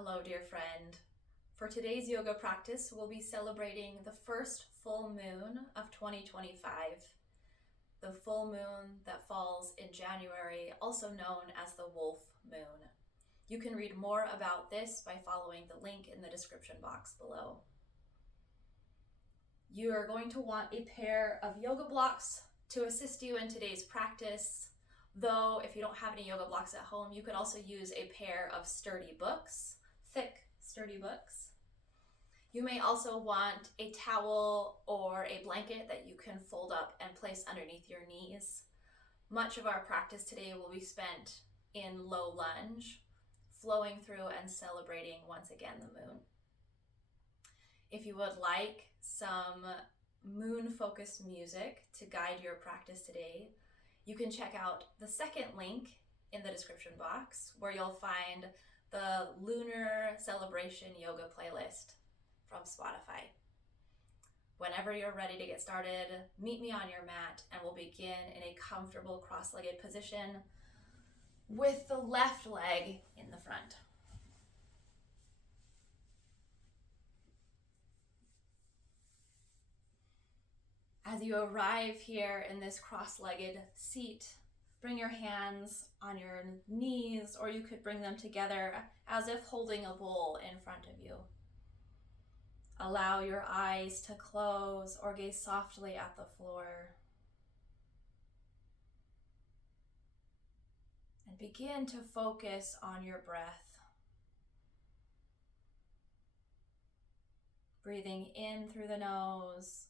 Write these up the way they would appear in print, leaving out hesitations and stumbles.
Hello, dear friend. For today's yoga practice, we'll be celebrating the first full moon of 2025, the full moon that falls in January, also known as the wolf moon. You can read more about this by following the link in the description box below. You are going to want a pair of yoga blocks to assist you in today's practice. Though if you don't have any yoga blocks at home, you could also use a pair of sturdy books, thick, sturdy books. You may also want a towel or a blanket that you can fold up and place underneath your knees. Much of our practice today will be spent in low lunge, flowing through and celebrating once again the moon. If you would like some moon-focused music to guide your practice today, you can check out the second link in the description box where you'll find the Lunar Celebration Yoga playlist from Spotify. Whenever you're ready to get started, meet me on your mat and we'll begin in a comfortable cross-legged position with the left leg in the front. As you arrive here in this cross-legged seat, bring your hands on your knees, or you could bring them together as if holding a bowl in front of you. Allow your eyes to close or gaze softly at the floor. And begin to focus on your breath. Breathing in through the nose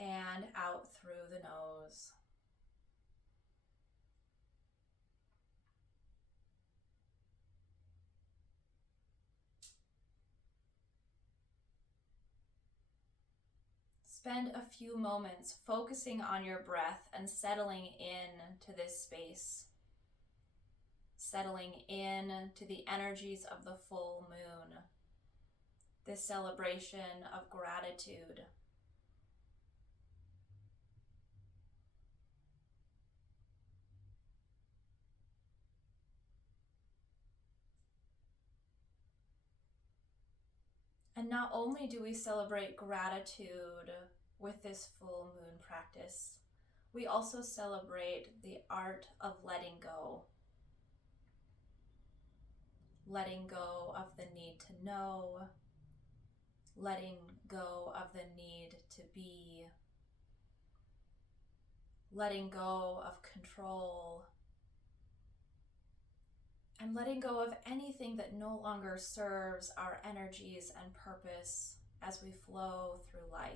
and out through the nose. Spend a few moments focusing on your breath and settling in to this space. Settling in to the energies of the full moon. This celebration of gratitude. And not only do we celebrate gratitude with this full moon practice, we also celebrate the art of letting go. Letting go of the need to know, letting go of the need to be, letting go of control, and letting go of anything that no longer serves our energies and purpose as we flow through life.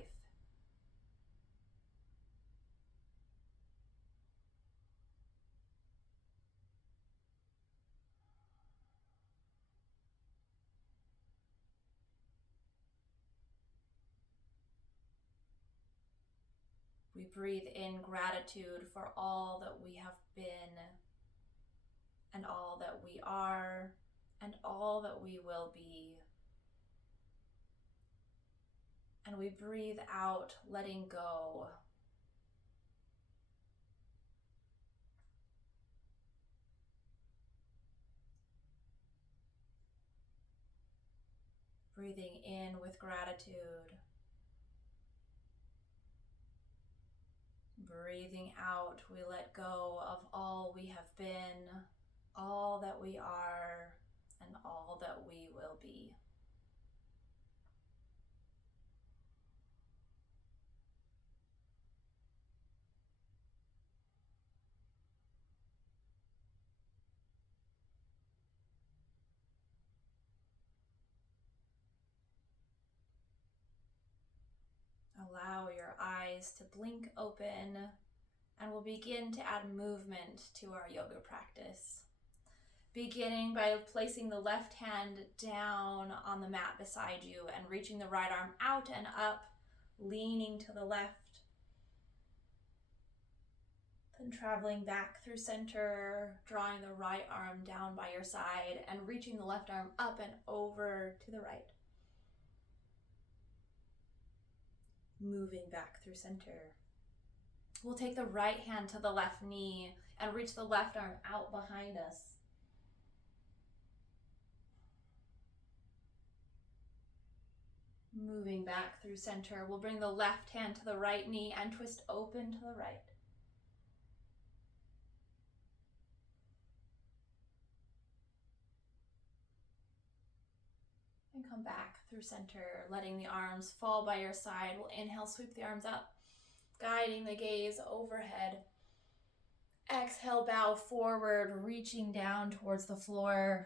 We breathe in gratitude for all that we have been, and all that we are, and all that we will be. And we breathe out, letting go. Breathing in with gratitude. Breathing out, we let go of all we have been, all that we are, and all that we will be. Allow your eyes to blink open, and we'll begin to add movement to our yoga practice. Beginning by placing the left hand down on the mat beside you and reaching the right arm out and up, leaning to the left. Then traveling back through center, drawing the right arm down by your side and reaching the left arm up and over to the right. Moving back through center. We'll take the right hand to the left knee and reach the left arm out behind us. Moving back through center, we'll bring the left hand to the right knee and twist open to the right. And come back through center, letting the arms fall by your side. We'll inhale, sweep the arms up, guiding the gaze overhead. Exhale, bow forward, reaching down towards the floor.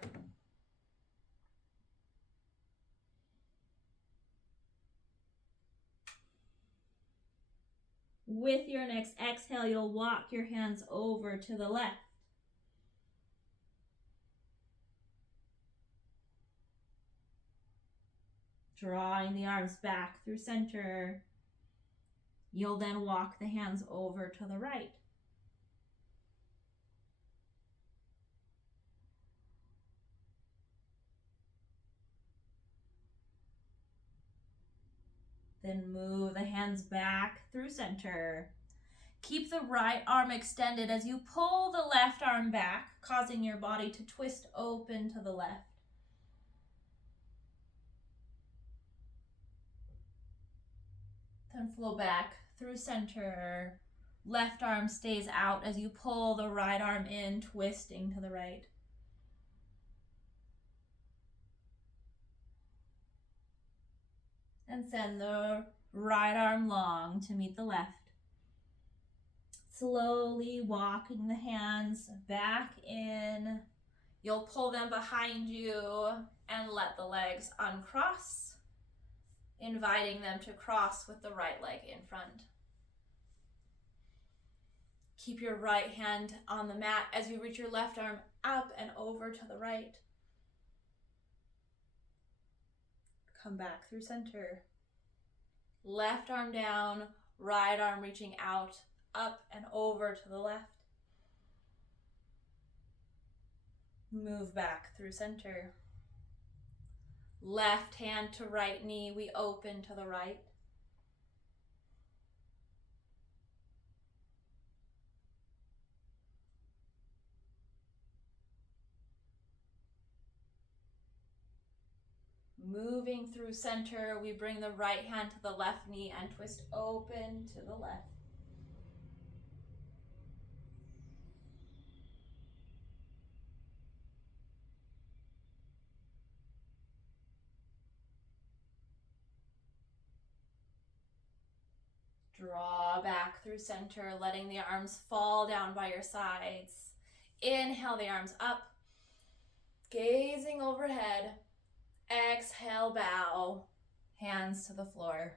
With your next exhale, you'll walk your hands over to the left. Drawing the arms back through center. You'll then walk the hands over to the right. Then move the hands back through center. Keep the right arm extended as you pull the left arm back, causing your body to twist open to the left. Then flow back through center. Left arm stays out as you pull the right arm in, twisting to the right. And send the right arm long to meet the left. Slowly walking the hands back in. You'll pull them behind you and let the legs uncross, inviting them to cross with the right leg in front. Keep your right hand on the mat as you reach your left arm up and over to the right. Come back through center. Left arm down, right arm reaching out, up and over to the left. Move back through center. Left hand to right knee, we open to the right. Moving through center, we bring the right hand to the left knee and twist open to the left. Draw back through center, letting the arms fall down by your sides. Inhale the arms up, gazing overhead. Exhale, bow, hands to the floor.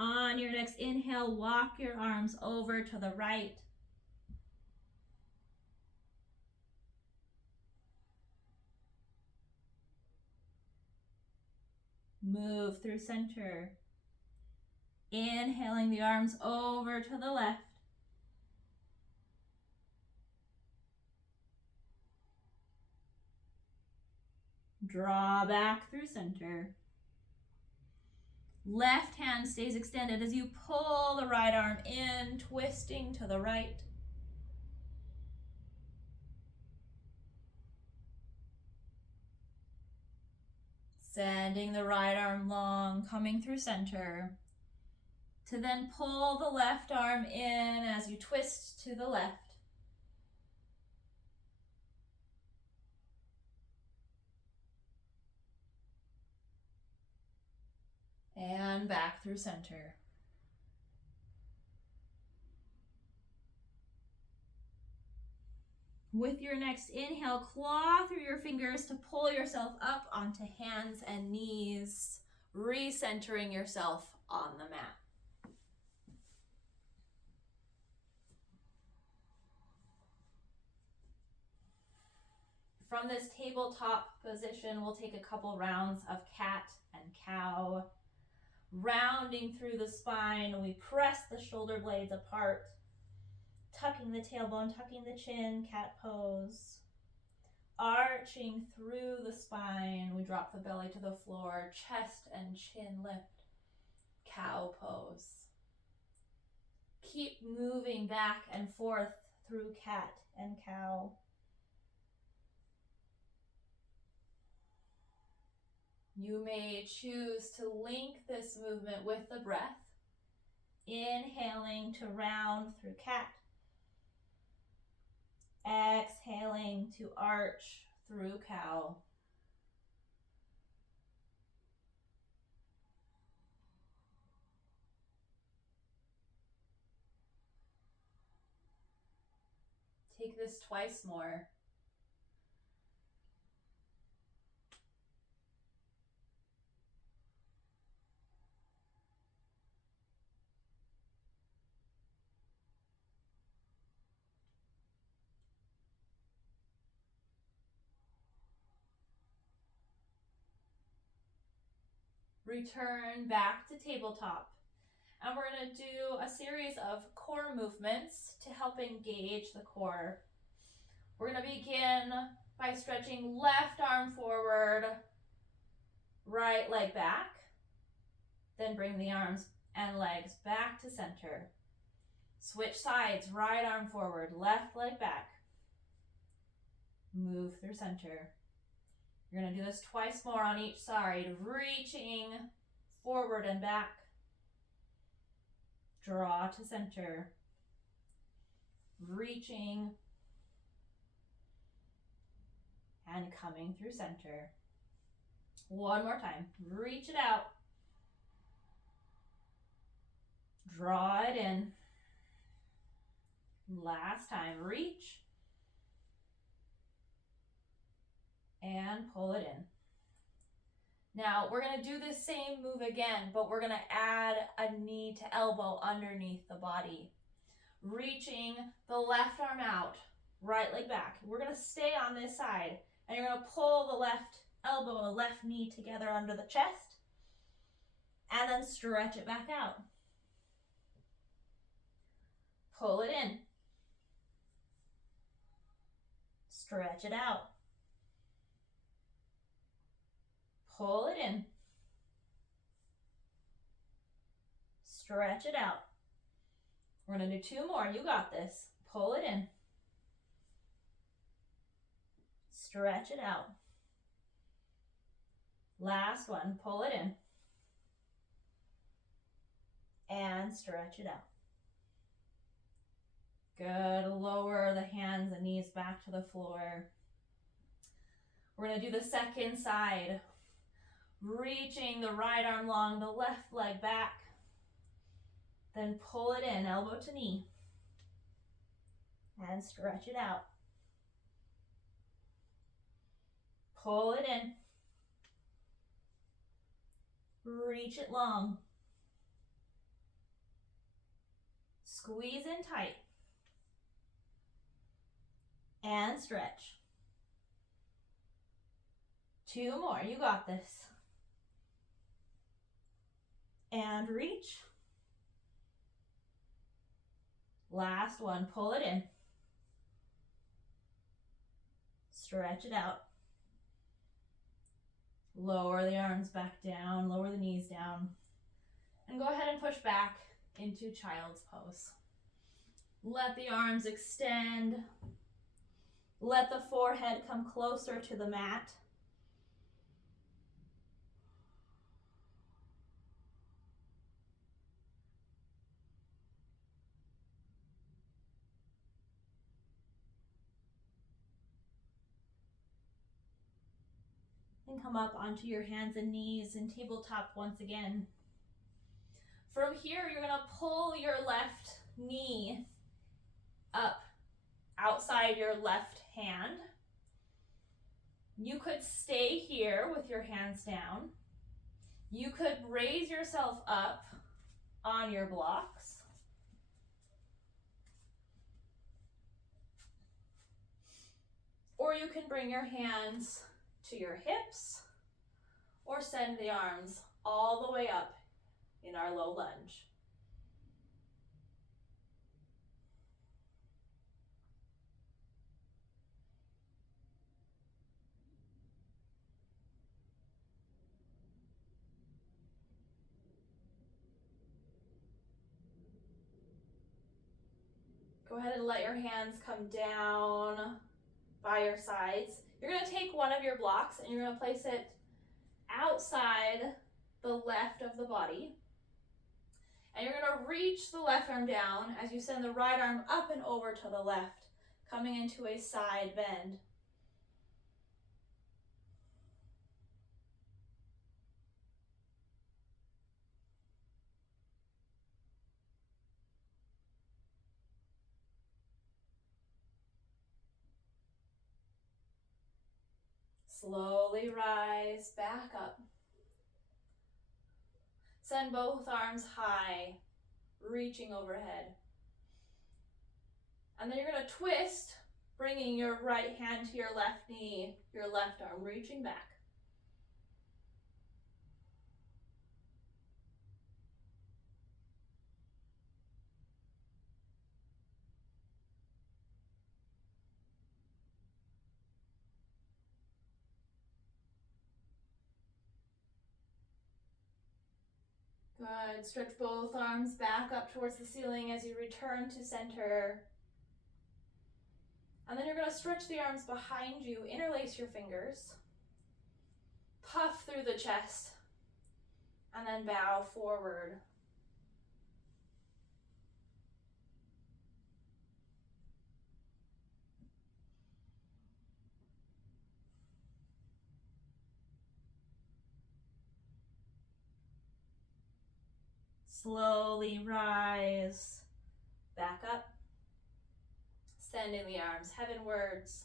On your next inhale, walk your arms over to the right. Move through center. Inhaling the arms over to the left. Draw back through center. Left hand stays extended as you pull the right arm in, twisting to the right. Sending the right arm long, coming through center. To then pull the left arm in as you twist to the left. And back through center. With your next inhale, claw through your fingers to pull yourself up onto hands and knees, recentering yourself on the mat. From this tabletop position, we'll take a couple rounds of cat and cow. Rounding through the spine, we press the shoulder blades apart, tucking the tailbone, tucking the chin, cat pose. Arching through the spine, we drop the belly to the floor, chest and chin lift, cow pose. Keep moving back and forth through cat and cow. You may choose to link this movement with the breath. Inhaling to round through cat. Exhaling to arch through cow. Take this twice more. Return back to tabletop. And we're going to do a series of core movements to help engage the core. We're going to begin by stretching left arm forward, right leg back. Then bring the arms and legs back to center. Switch sides, right arm forward, left leg back. Move through center. You're going to do this twice more on each side, reaching forward and back. Draw to center. Reaching and coming through center. One more time. Reach it out. Draw it in. Last time. Reach. And pull it in. Now we're going to do this same move again, but we're going to add a knee to elbow underneath the body. Reaching the left arm out, right leg back. We're going to stay on this side, and you're going to pull the left elbow and left knee together under the chest, and then stretch it back out. Pull it in. Stretch it out. Pull it in. Stretch it out. We're going to do two more. You got this. Pull it in. Stretch it out. Last one. Pull it in. And stretch it out. Good. Lower the hands and knees back to the floor. We're going to do the second side. Reaching the right arm long, the left leg back. Then pull it in, elbow to knee. And stretch it out. Pull it in. Reach it long. Squeeze in tight. And stretch. Two more, you got this. And reach. Last one, pull it in. Stretch it out. Lower the arms back down, lower the knees down. And go ahead and push back into child's pose. Let the arms extend. Let the forehead come closer to the mat. And come up onto your hands and knees in tabletop once again. From here, you're going to pull your left knee up outside your left hand. You could stay here with your hands down. You could raise yourself up on your blocks. Or you can bring your hands to your hips or send the arms all the way up in our low lunge. Go ahead and let your hands come down by your sides. You're going to take one of your blocks and you're going to place it outside the left of the body. And you're going to reach the left arm down as you send the right arm up and over to the left, coming into a side bend. Slowly rise back up. Send both arms high, reaching overhead. And then you're going to twist, bringing your right hand to your left knee, your left arm reaching back. Good. Stretch both arms back up towards the ceiling as you return to center. And then you're going to stretch the arms behind you, interlace your fingers, puff through the chest, and then bow forward. Slowly rise back up, sending the arms heavenwards.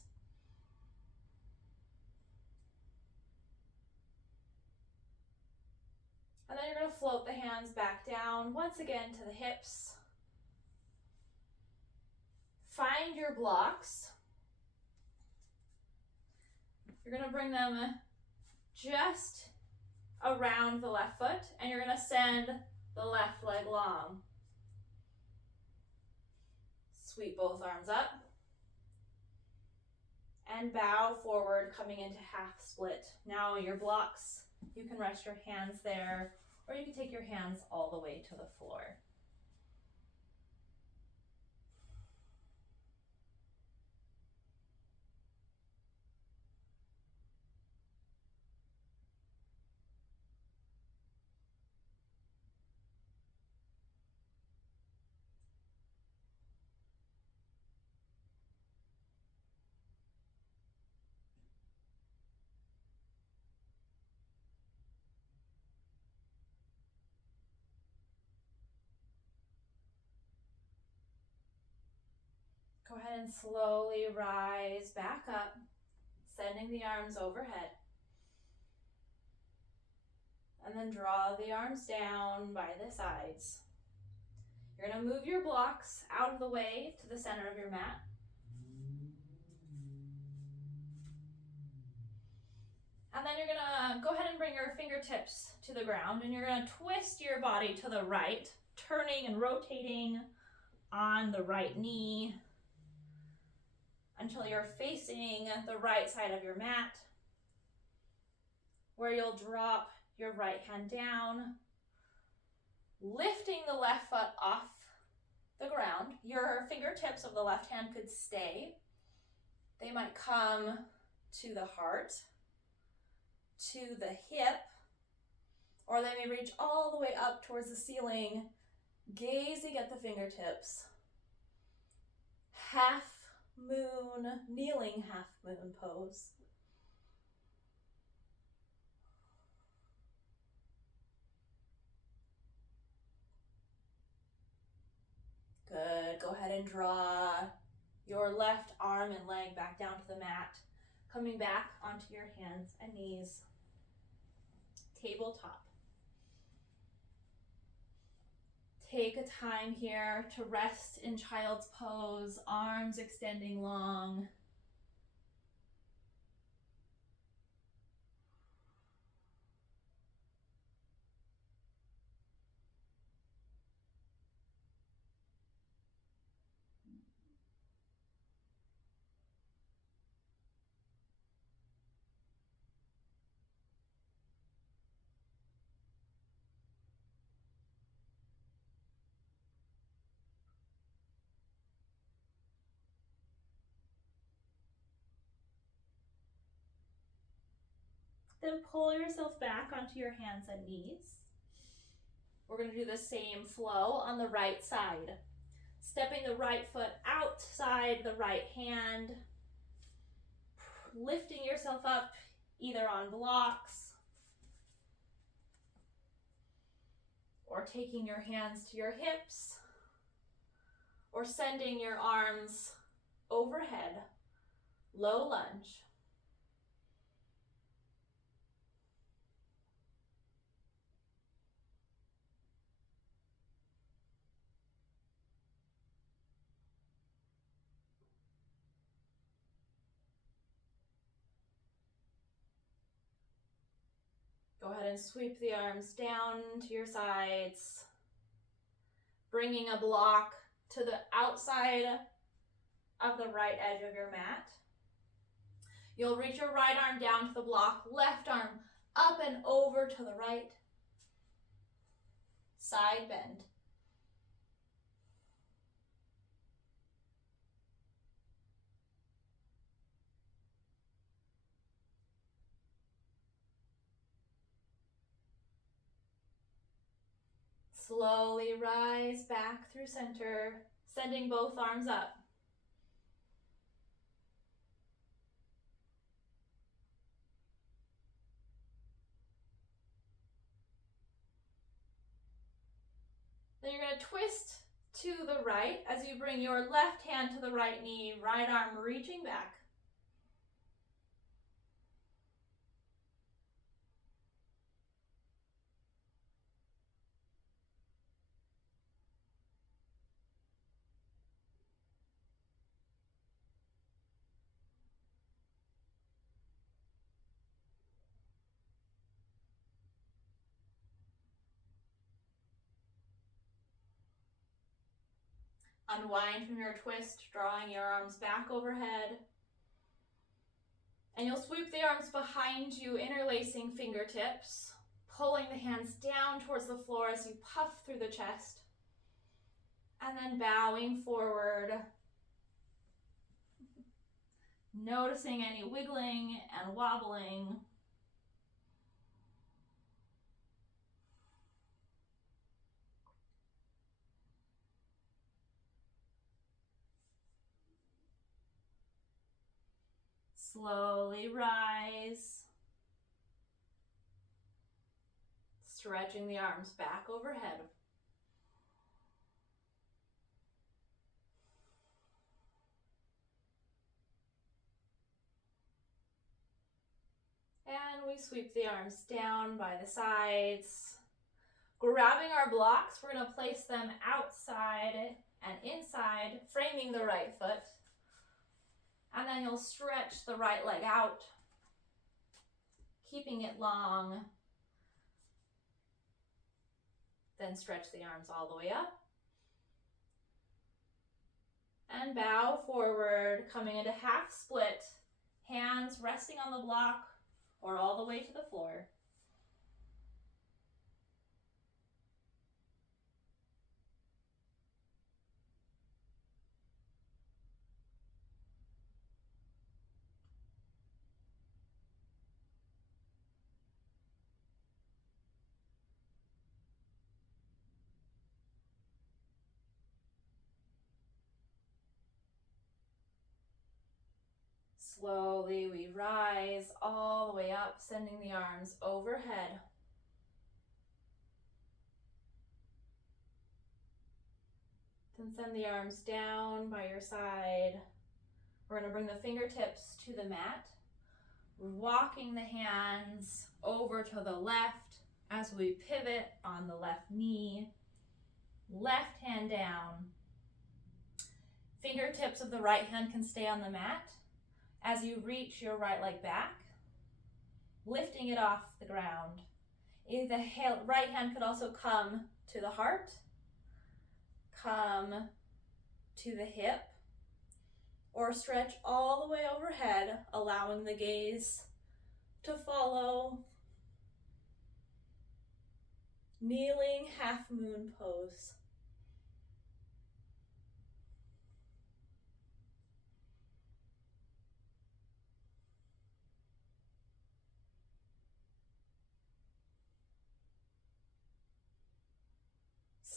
And then you're going to float the hands back down, once again to the hips. Find your blocks. You're going to bring them just around the left foot, and you're going to send the left leg long. Sweep both arms up. And bow forward, coming into half split. Now your blocks, you can rest your hands there, or you can take your hands all the way to the floor. Go ahead and slowly rise back up, sending the arms overhead. And then draw the arms down by the sides. You're going to move your blocks out of the way to the center of your mat. And then you're going to go ahead and bring your fingertips to the ground, and you're going to twist your body to the right, turning and rotating on the right knee until you're facing the right side of your mat, where you'll drop your right hand down, lifting the left foot off the ground. Your fingertips of the left hand could stay. They might come to the heart, to the hip, or they may reach all the way up towards the ceiling, gazing at the fingertips. Half moon, kneeling half moon pose. Good. Go ahead and draw your left arm and leg back down to the mat, coming back onto your hands and knees. Tabletop. Take a time here to rest in child's pose, arms extending long. Then pull yourself back onto your hands and knees. We're going to do the same flow on the right side. Stepping the right foot outside the right hand. Lifting yourself up either on blocks or taking your hands to your hips or sending your arms overhead. Low lunge. Go ahead and sweep the arms down to your sides, bringing a block to the outside of the right edge of your mat. You'll reach your right arm down to the block, left arm up and over to the right. Side bend. Slowly rise back through center, sending both arms up. Then you're going to twist to the right as you bring your left hand to the right knee, right arm reaching back. Unwind from your twist, drawing your arms back overhead. And you'll sweep the arms behind you, interlacing fingertips, pulling the hands down towards the floor as you puff through the chest. And then bowing forward, noticing any wiggling and wobbling. Slowly rise, stretching the arms back overhead. And we sweep the arms down by the sides. Grabbing our blocks, we're going to place them outside and inside, framing the right foot. And then you'll stretch the right leg out, keeping it long. Then stretch the arms all the way up. And bow forward, coming into half split, hands resting on the block or all the way to the floor. Slowly we rise all the way up, sending the arms overhead. Then send the arms down by your side. We're going to bring the fingertips to the mat, walking the hands over to the left as we pivot on the left knee, left hand down. Fingertips of the right hand can stay on the mat as you reach your right leg back, lifting it off the ground. The right hand could also come to the heart, come to the hip, or stretch all the way overhead, allowing the gaze to follow. Kneeling half moon pose.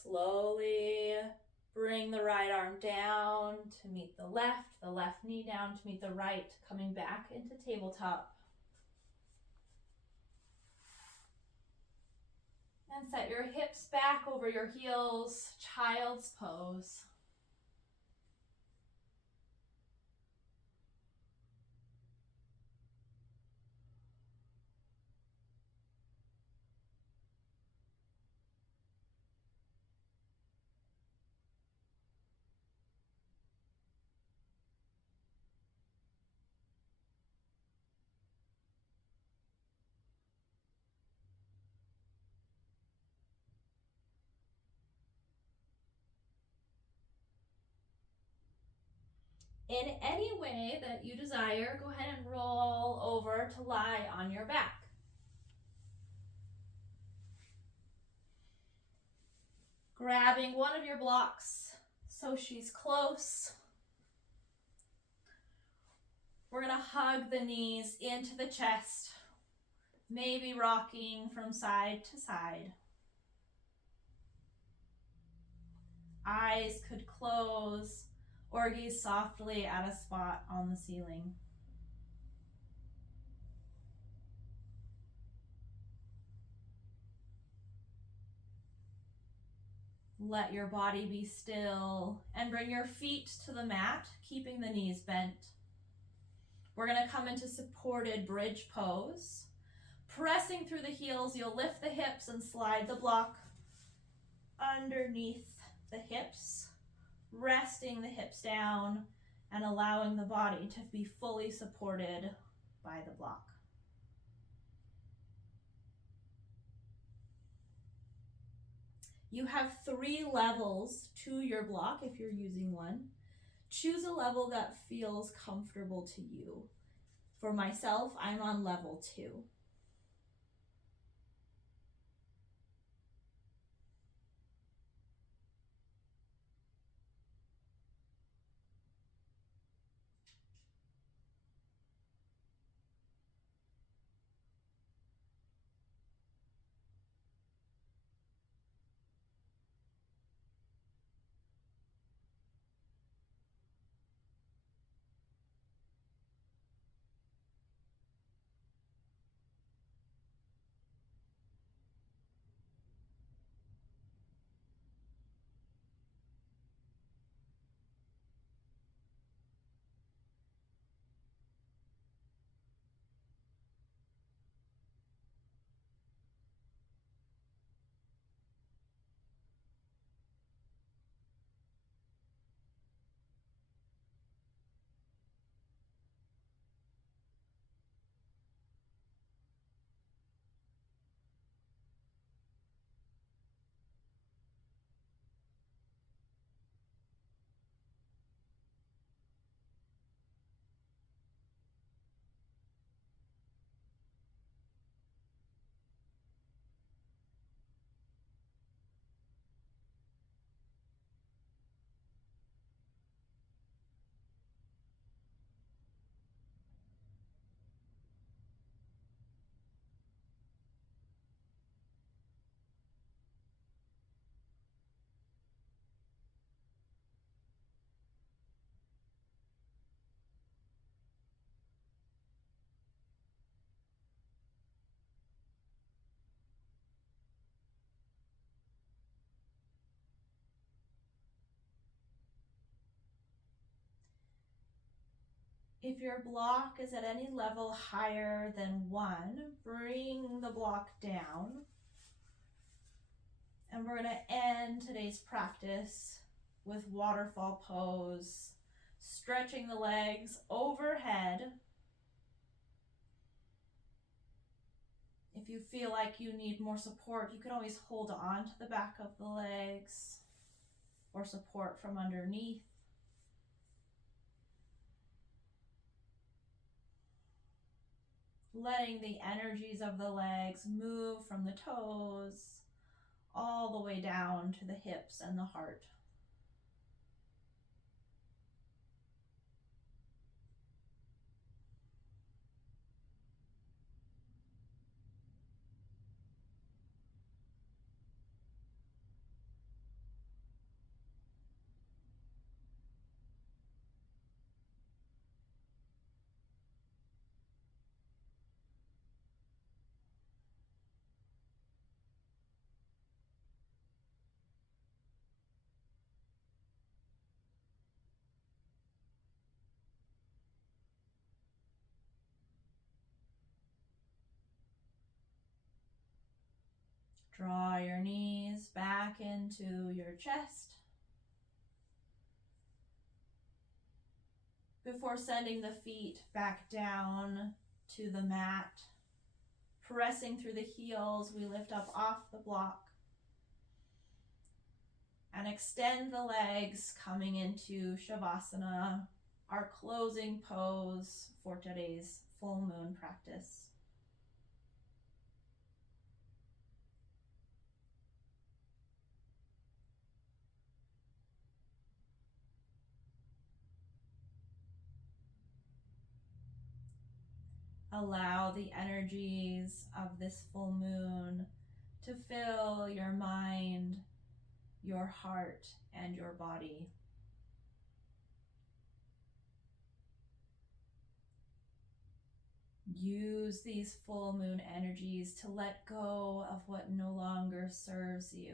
Slowly bring the right arm down to meet the left knee down to meet the right, coming back into tabletop. And set your hips back over your heels, child's pose. In any way that you desire, go ahead and roll over to lie on your back. Grabbing one of your blocks so she's close. We're going to hug the knees into the chest, maybe rocking from side to side. Eyes could close or gaze softly at a spot on the ceiling. Let your body be still and bring your feet to the mat, keeping the knees bent. We're going to come into supported bridge pose. Pressing through the heels, you'll lift the hips and slide the block underneath the hips, resting the hips down and allowing the body to be fully supported by the block. You have 3 levels to your block if you're using one. Choose a level that feels comfortable to you. For myself, I'm on level 2. If your block is at any level higher than 1, bring the block down. And we're going to end today's practice with waterfall pose, stretching the legs overhead. If you feel like you need more support, you can always hold on to the back of the legs or support from underneath. Letting the energies of the legs move from the toes all the way down to the hips and the heart. Draw your knees back into your chest before sending the feet back down to the mat. Pressing through the heels, we lift up off the block and extend the legs, coming into shavasana, our closing pose for today's full moon practice. Allow the energies of this full moon to fill your mind, your heart, and your body. Use these full moon energies to let go of what no longer serves you.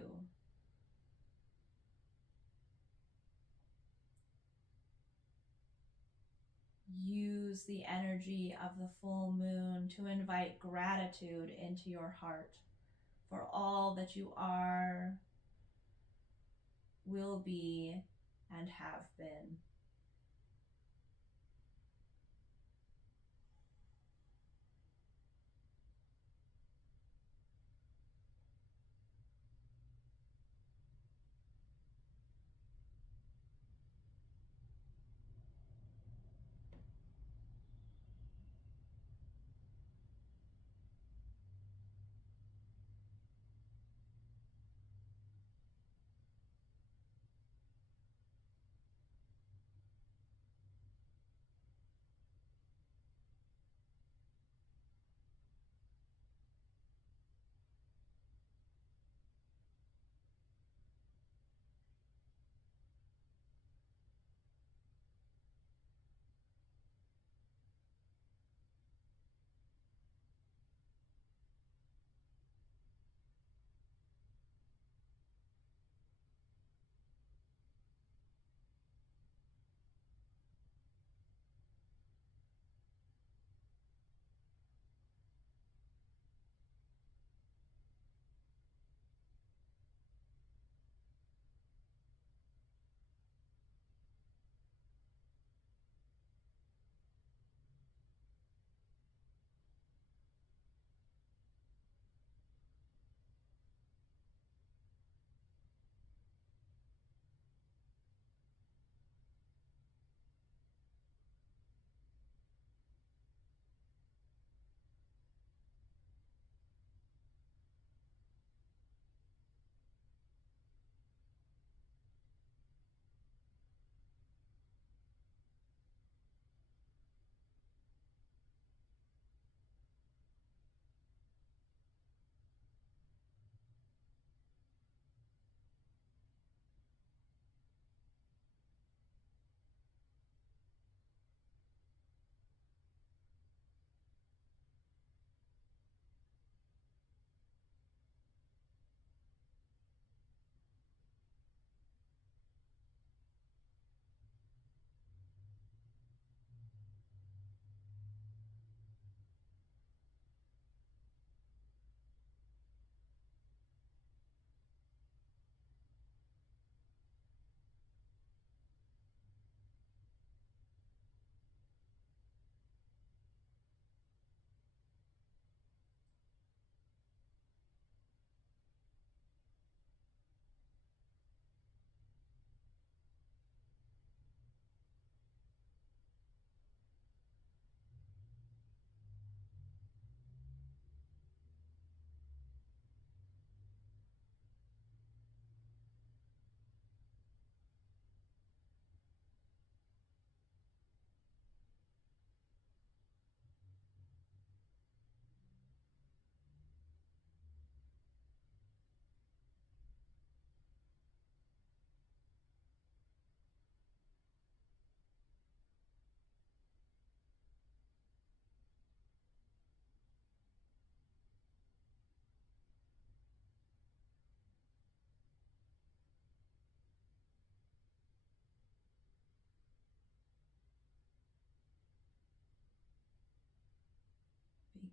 Use the energy of the full moon to invite gratitude into your heart for all that you are, will be, and have been.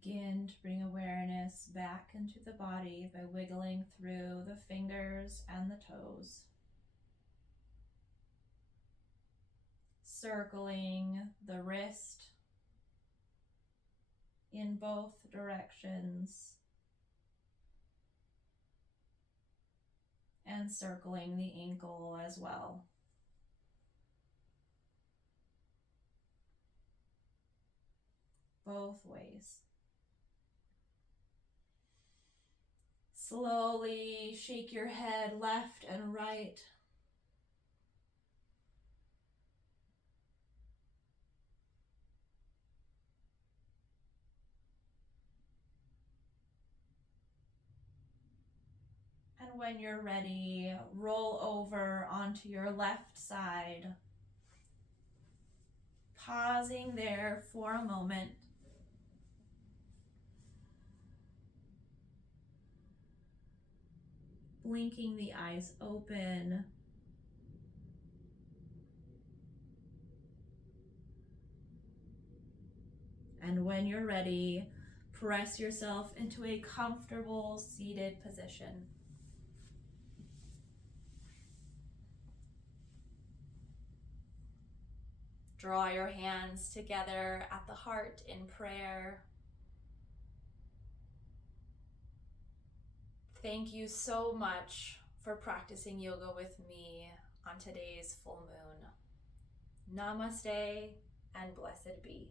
Begin to bring awareness back into the body by wiggling through the fingers and the toes. Circling the wrist in both directions. And circling the ankle as well. Both ways. Slowly shake your head left and right. And when you're ready, roll over onto your left side. Pausing there for a moment. Blinking the eyes open. And when you're ready, press yourself into a comfortable seated position. Draw your hands together at the heart in prayer. Thank you so much for practicing yoga with me on today's full moon. Namaste and blessed be.